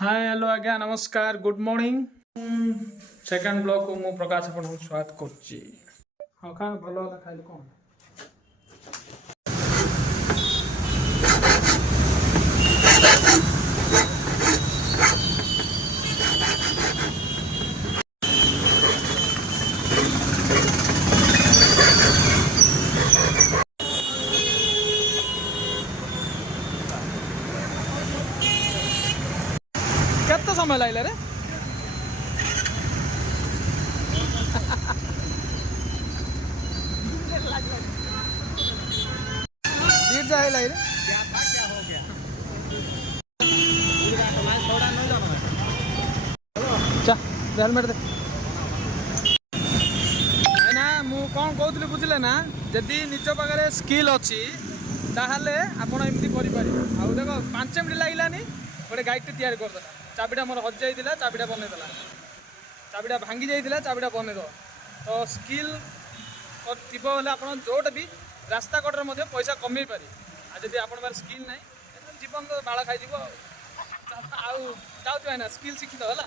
Hi hello आज्ञा नमस्कार good morning second blog को मु प्रकाश आपन स्वागत करछि। हाँ खा भलो होला खाइल कोन केते समय लागले रे डीट जाए लाई रे क्या था क्या हो गया पूरा कमाई छोड़ा नहीं जाना चा हेलमेट दे ना मु कोन कहउतली बुझले ना जदी निज पाखरे स्किल अछि ताहाले आपण एमती करि पारि आ देखो 5 मिनिट लागिलानी गोटे गाइड टे तैयार कर देला चाबिटा मोर हज जाइतिला चाबिटा बने देला चाबिटा भांगी जाइतिला चाबिटा बने दो तो स्किल थिबो हले आपण जोट भी रास्ता कटर मध्ये पैसा कमै पारि आ जदी आपण बार स्किल नाही जीवन तो बाळा खाइ दिबो आउ जाउ ना स्किल शिखि तो हला।